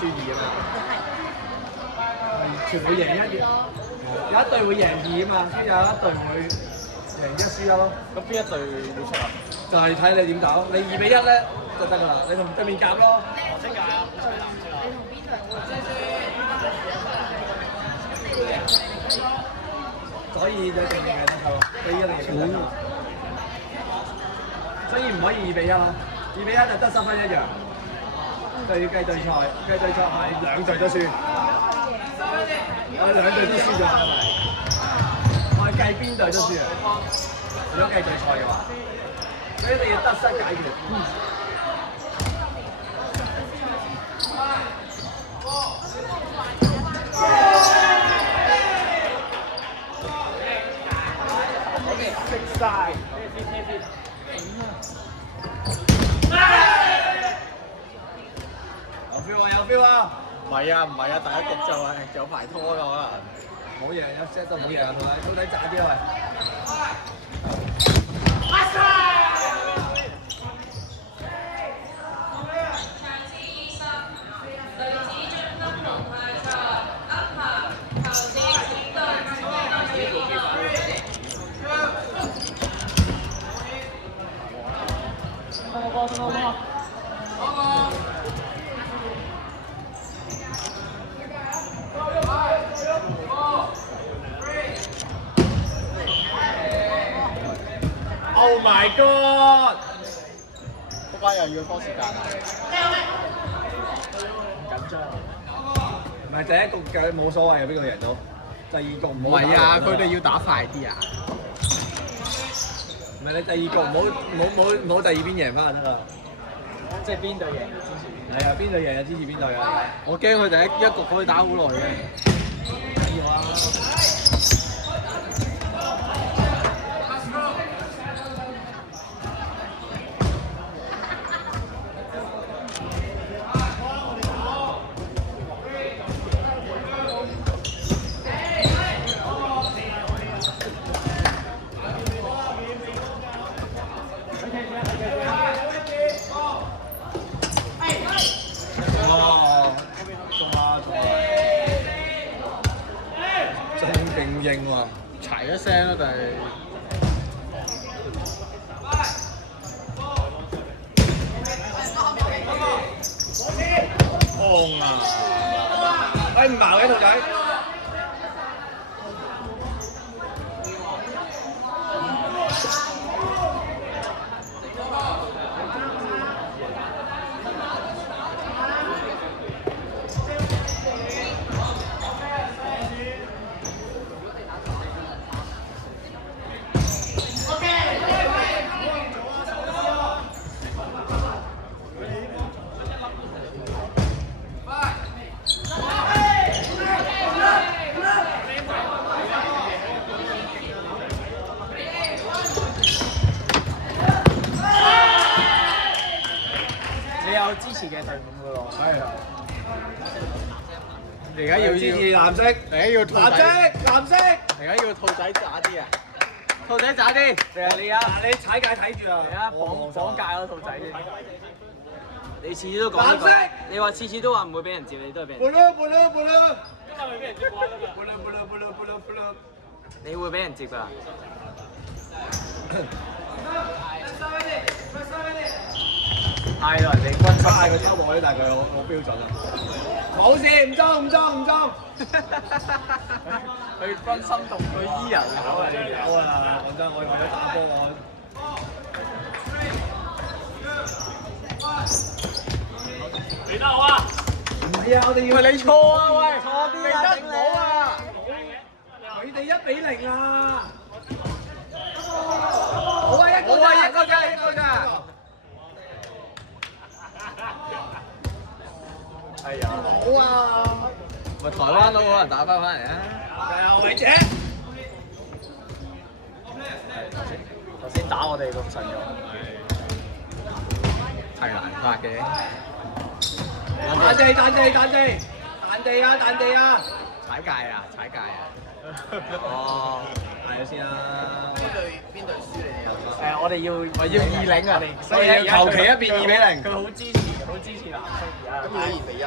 輸二啊嘛，全部贏一，有一隊會贏二啊嘛，跟住有一隊會贏一輸一咯。咁邊一隊會出啊？就係睇你點搞，你2-1咧就得㗎啦，你同對面夾咯。我識㗎，唔使啦，唔使啦。所以就一定贏嘅得咯，你一定贏得㗎。所以唔可以2-1咯，2-1就得失分一樣。就要計對賽，計對賽係兩隊都輸，我哋兩隊都輸咗係咪？我係計邊隊都輸啊！如果計對賽嘅話，所以一定要得失解決。食晒。有 feel 啊！有 feel 啊！唔係啊，唔係啊，第一局就係有排拖㗎可能。冇贏有 set 都冇贏啊，同埋到底渣啲啊喂！Oh my god！ 嗰班又要拖時間啊！緊張。唔係第一局嘅冇所謂嘅，邊個贏到？第二局唔好。唔係啊，佢哋要打快啲啊！唔係你第二局唔好第二邊贏翻就得啦。即係邊隊贏支持？係啊，邊隊贏就支持邊隊啊！我驚佢哋一局可以打好耐嘅。要啊！勁喎，齊一聲啦，但係痛啊！哎唔矛嘅兔仔，你有支持嘅隊伍㗎喎。係啊！而家要支持藍色，而家要兔藍色仔，藍色。而家要兔仔渣啲啊！兔仔渣啲，你啊！你踩界睇住啊！嚟啊！綁架咯兔仔先。你次次都講呢句，你話次次都話唔會俾人接，你都係俾人接。你會俾人接㗎。嗌到人哋軍心，嗌佢抽波啲，但係佢好標準啊！冇事，唔裝。佢軍心同佢醫人搞啊！呢啲好啊！講真，我為咗打波你得好啊！唔係啊，我哋要喂，你錯啊！喂，錯啲啊！頂你啊！佢哋1-0啊！好啊，一個咋。係啊！好啊！咪台灣都可能打翻嚟啊！加油，偉姐！頭先打我哋咁神勇，係難發嘅。彈地啊！踩界啊！哦，嗌咗先啦。邊隊輸你哋有？我哋要2-0啊！所以求其一變2-0。佢好支持藍色而家。咁如果2-1咧？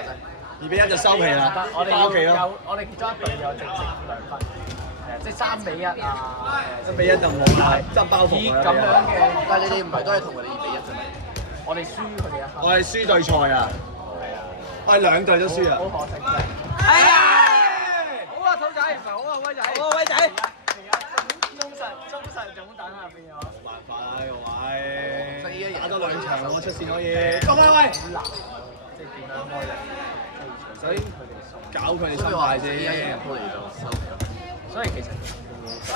2-1就收皮啦，我哋翻屋企咯。有我哋其中一隊有淨勝2分，即係3-1啊1-1就冇啦，執包袱以咁樣嘅，但係你哋唔係都係同佢哋2-1啫咩？我哋輸佢哋一分。我係輸對賽啊，我係兩隊都輸啊。好可惜真係。哎呀！好啊，土仔，唔係好啊，威仔。好啊，威仔。忠實總等下變咗。冇辦法啦，個位打多2場喎，出線可以。咁喂喂，好難，即係點樣開力？所以搞佢哋心態先。我哋就收皮咯。所以其實佢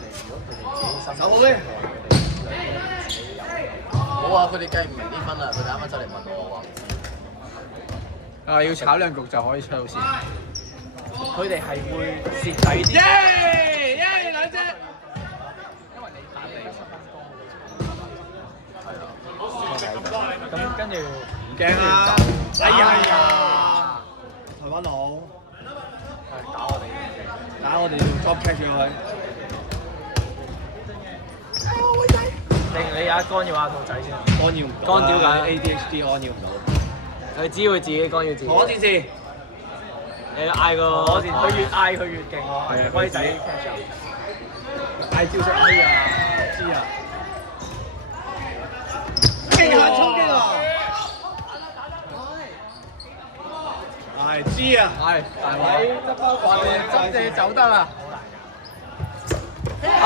哋如果佢哋自己心手好啲。冇啊！佢哋計唔明啲分啊！佢哋啱啱走嚟問我啊，要炒2局就可以出到線。佢哋係會蝕底啲。耶兩隻。因為你打你10分多，咁跟住唔驚啦！哎呀，台灣佬打我哋要 drop kick 住佢。你有一干擾下兔仔先，干擾唔到。干擾緊 ADHD 干擾唔到。佢知佢自己干擾自己。火箭士。你嗌個佢越嗌佢越勁喎，威仔 catch 嗌招式哎呀，知啊。機械衝擊啊！係知啊。係。大位執包袱，執借走得啦。啊！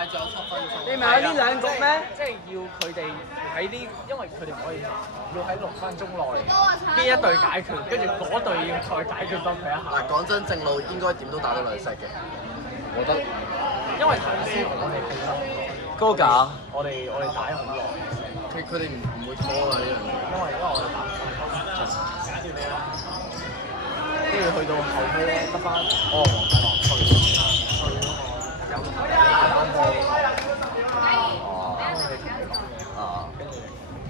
但係仲有7分鐘。你咪有呢2局咩？即係要佢哋喺呢，因為佢哋唔可以要喺6分鐘內呢一隊解決，跟住嗰隊要再解決多佢一下。但係講真，正路應該點都打到2 set 嘅，我覺得。因為頭先我哋其實高架。我哋打咗好耐，佢哋唔會拖㗎呢樣嘢。因為我哋打唔跟住去到後尾咧得翻黃大樂去有打單波，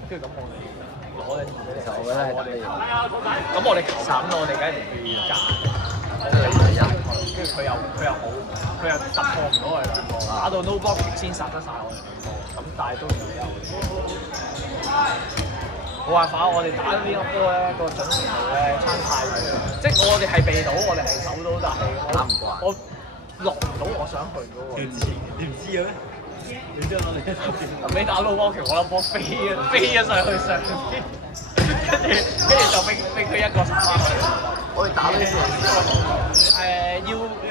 跟住咁我哋攞你俾你，咁我哋球感我哋梗係要加，跟住佢又好，佢又突破唔到我哋兩個，打到 no block 先殺得晒我哋兩個，咁但係都要有。冇辦法，我哋打呢個波咧，個準程度咧差太遠，即係我哋係避到，我哋係守到，但係我落唔到我想去嗰個。你唔知嘅咩？你知我哋你打到波球，我粒波飛咗上去上邊，跟住就俾佢一個殺翻去。我哋打呢次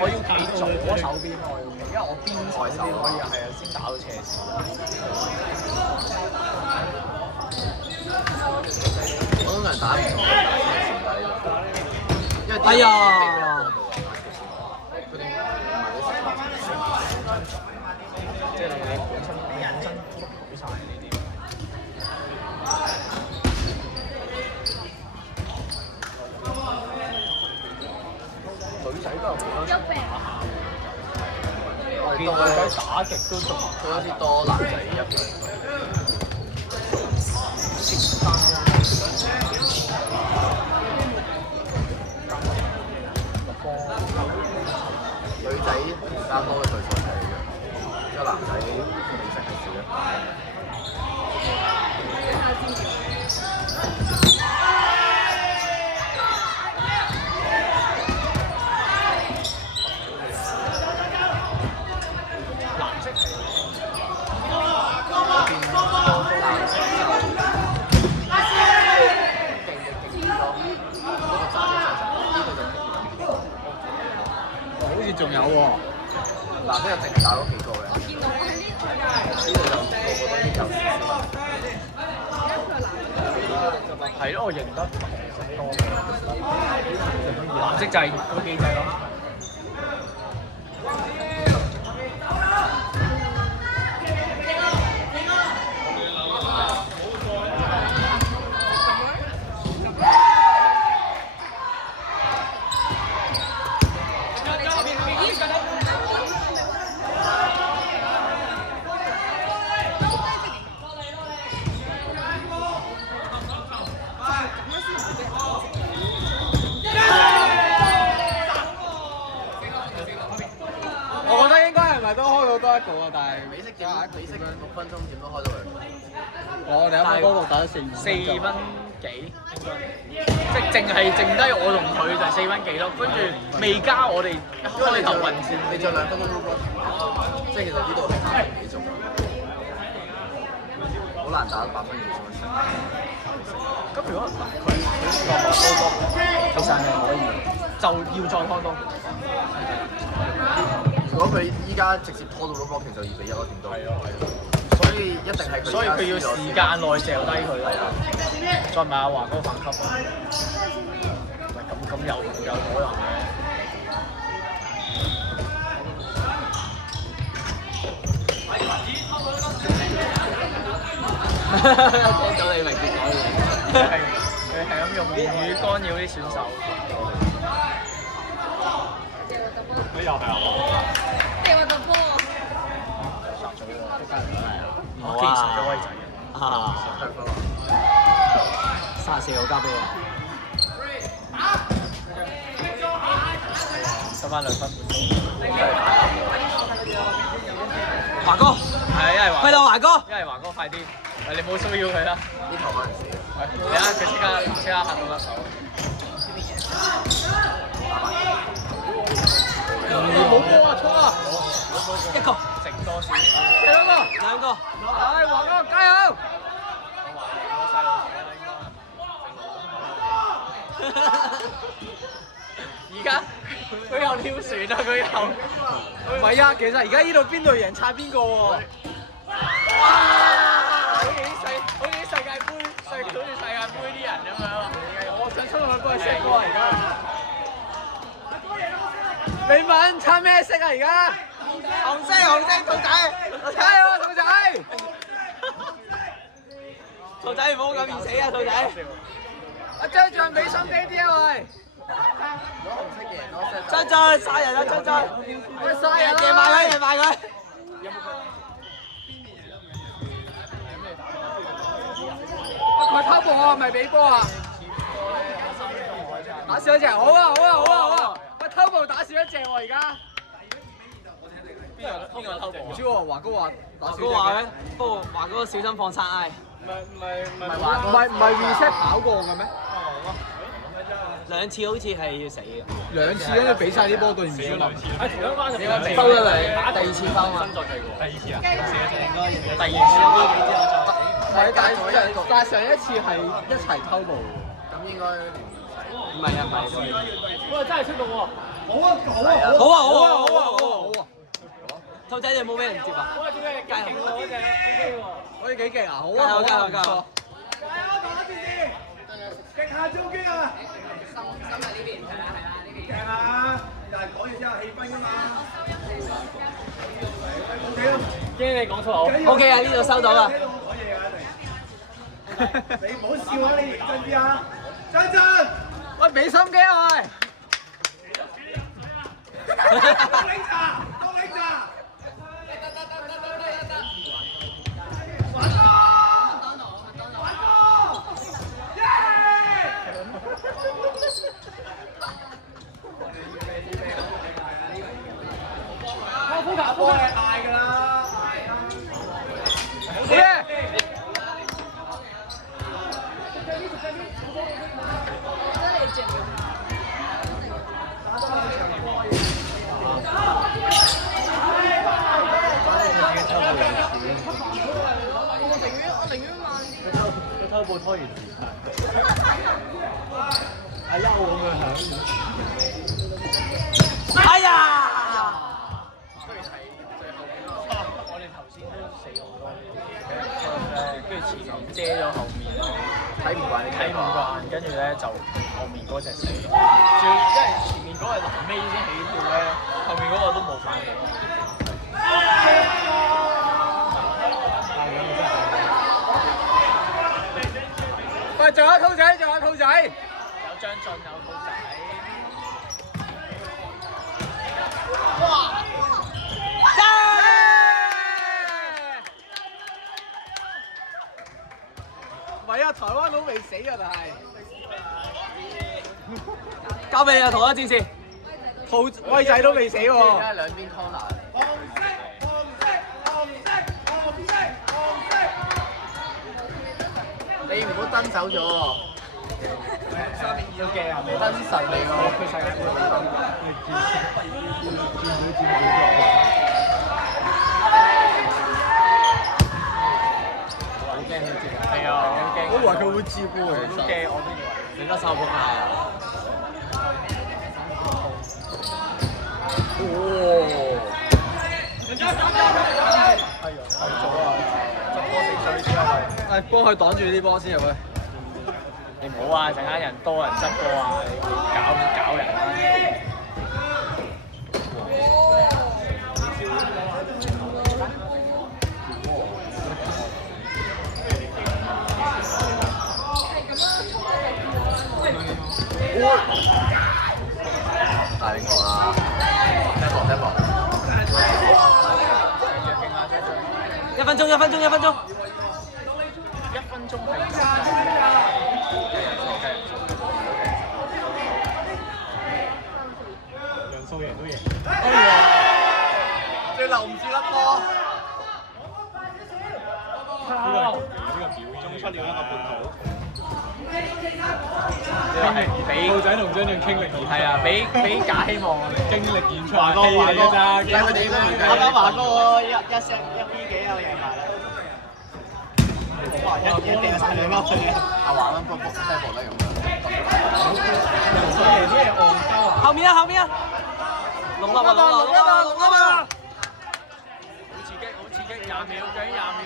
我要企左手邊，我要企，因為我邊手先可以係啊，先打到斜線。我通常打唔同嘅打斜線打呢度，因為哎呀！佢哋唔係好識。即係你本身都舉晒呢啲。女仔都有好多場打下，我見女仔打極都仲，佢好似多男仔一邊。女仔更加多嘅對賽係嘅，即係男仔認識係少一。藍色係嗰邊藍色就勁咯，嗰個渣啲就呢個就勁。好似仲有喎。藍色就淨係打嗰幾個嘅，呢個就個個都已經有少少。係咯，我認得紅色多，藍色就係嗰幾隻咯。一個啊，但係美式點美式6分鐘點都開到2個。我哋一波波打咗4分幾，即係淨低我同佢就4分幾咯，跟住未加我哋因為你頭運線，你仲2分鐘都過，即係其實呢度係3分幾鐘，好難打到8分2鐘。咁如果佢其實係可以，就要再拖多。如果佢依家直接拖到low block，就2比1咯，點都。係啊。所以一定係佢。所以佢要時間內掉低佢啦。再問阿華哥反級。咁有可能嘅。聽到你明結果嘅。佢係咁用言語干擾啲選手。佢又係啊！掉個波。殺咗喎，我殺咗威仔34個交俾我。得翻2分。華哥，係一係華。去到華哥。一係華哥快啲，你冇騷擾佢啦。呢頭嗰陣時。你睇佢即刻嚇到甩手。冇波啊！衝啊！一個，食多少？兩個。唉，華哥加油！而家佢又跳船啦！佢又唔係啊！其實而家呢度邊隊贏撐邊個喎？哇！好似世界盃啲人咁樣。我想衝落去幫佢 set 波而家。你問撐咩色啊？而家紅色，兔仔，加油啊，兔仔！兔仔唔好咁易死啊，兔仔！阿張俊俾心機啲啊喂！如果紅色贏咯，張俊殺人啊，張俊！喂殺人啦！贏埋佢，贏埋佢！佢偷波啊，係咪俾波啊？打少一隻，好啊！喂，偷波打少一隻喎，而家。邊個偷波？唔知喎，華哥話打少一隻。華哥話咩？不過華哥小心放生嗌。唔係 reset 跑過嘅咩？2次好似係要死嘅。 ？2次跟住俾晒啲波對唔住啊！喺同一關就收咗你，第2次收啊！第2次啊？第2次應該之後再。但係上一次係一齊偷步。咁應該唔係啊！哇！真係出動喎！好啊！兔仔你有冇俾人接啊？哇！點解勁喎嗰隻？我哋幾勁啊！好加油！加油！打住先！極下招擊啊！心喺呢邊，係啊，呢邊勁啊！但係講完之後氣氛㗎嘛。驚你講粗口。OK 啊，呢度收到啦。你唔好笑啊！你認真啲啊！張振，喂，俾心機啊喂！多領茶！玩過！耶！副球波係大㗎啦！好嘢！佢偷步拖完時間，係嬲咁樣響。哎呀！不如睇最後我哋頭先都死好多，跟住前面遮咗後面，睇唔慣，跟住咧就後面嗰隻死，仲要因為前面嗰個臨尾先起跳咧，後面嗰個都冇反應。喂，仲有兔仔，有張進，有兔仔。哇！唔係啊，台灣佬未死啊，但係交俾你啊，同一戰士。威仔都未死喎。而家兩邊 corner。你唔好登手咗喎。要鏡啊！燈神嚟喎。佢世界盃冇燈。好驚佢接啊！係啊，好驚。我以為佢會接喎，好驚，我都以為。你得手撲下。哦！係啊，走咗啊！執波死水之後係。幫佢擋住啲波先入去。你唔好啊！陣間人多人執波啊！你搞人啊！大領落啊！一搏。1分鐘係人數贏都贏。你留唔住粒波。中出了一個半島。俾兔仔同張俊傾力現係啊，俾假希望我哋。經歷現場戲嚟㗎咋，睇佢哋應該啱啱華哥一 set 1V 幾又贏埋啦。哇！一定係2粒水啊！阿華咁搏西搏得咁樣。後面啊！龍啊！好刺激！20秒究竟20秒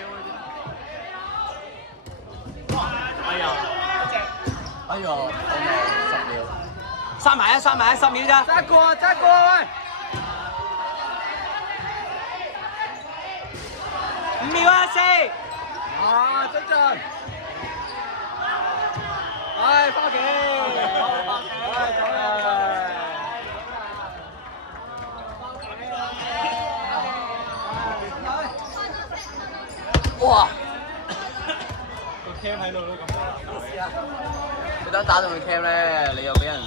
哎呀！哎呀，10秒。閂埋10秒咋？揸過喂5秒啊！4。啊，真進。翻屋企。走啦。哇！個 cam 喺度都咁大。你等打到佢 cam 咧，你又俾人。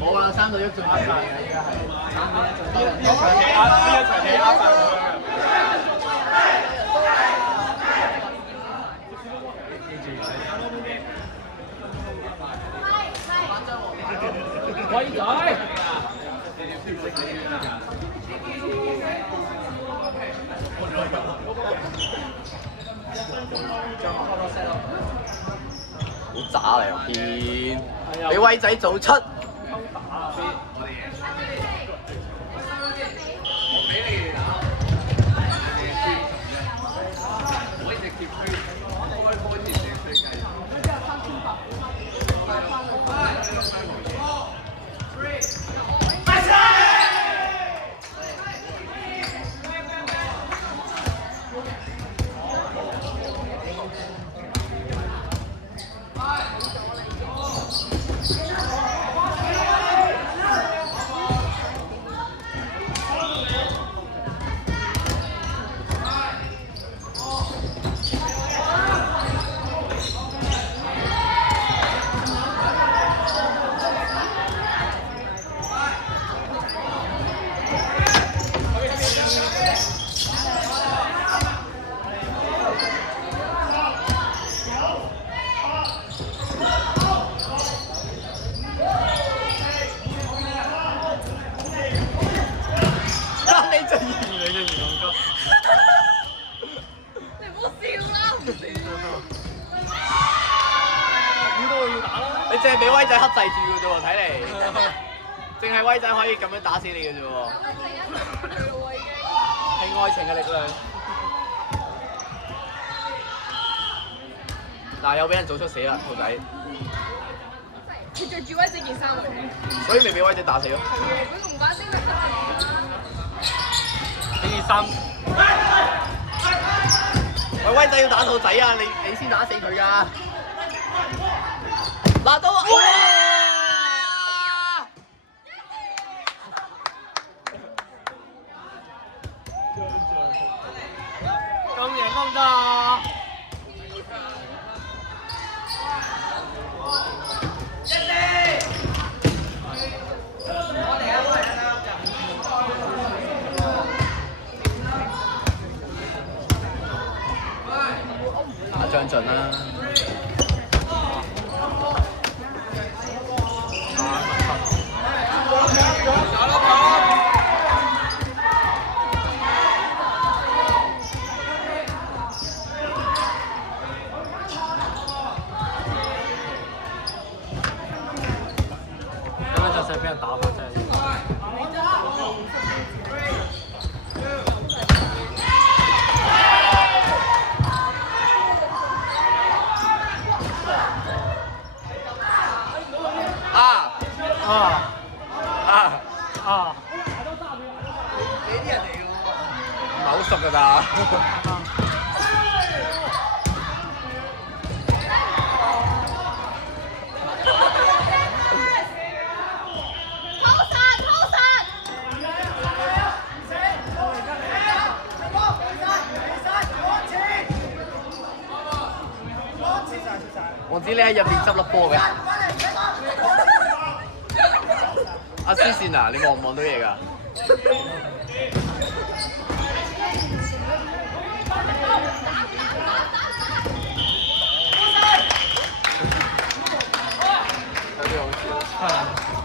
冇啊，3對1進決賽嘅依家係。呢一場戲壓曬佢嘅。威仔。好渣嚟啊偏，俾威仔做出。你淨係俾威仔克制住嘅啫喎，睇嚟，淨係威仔可以咁樣打死你嘅啫喎。係愛情嘅力量。嗱，又俾人做出死啦，兔仔。佢着住威仔件衫喎。所以咪俾威仔打死咯。佢同把聲就得。呢3。喂，威仔要打兔仔啊！你先打死佢㗎。拿到啊！咁贏得唔得啊？人打法真係。唔係好熟㗎咋。我知你喺入邊執粒波嘅。阿思善啊，你望唔望到嘢㗎？有啲好笑。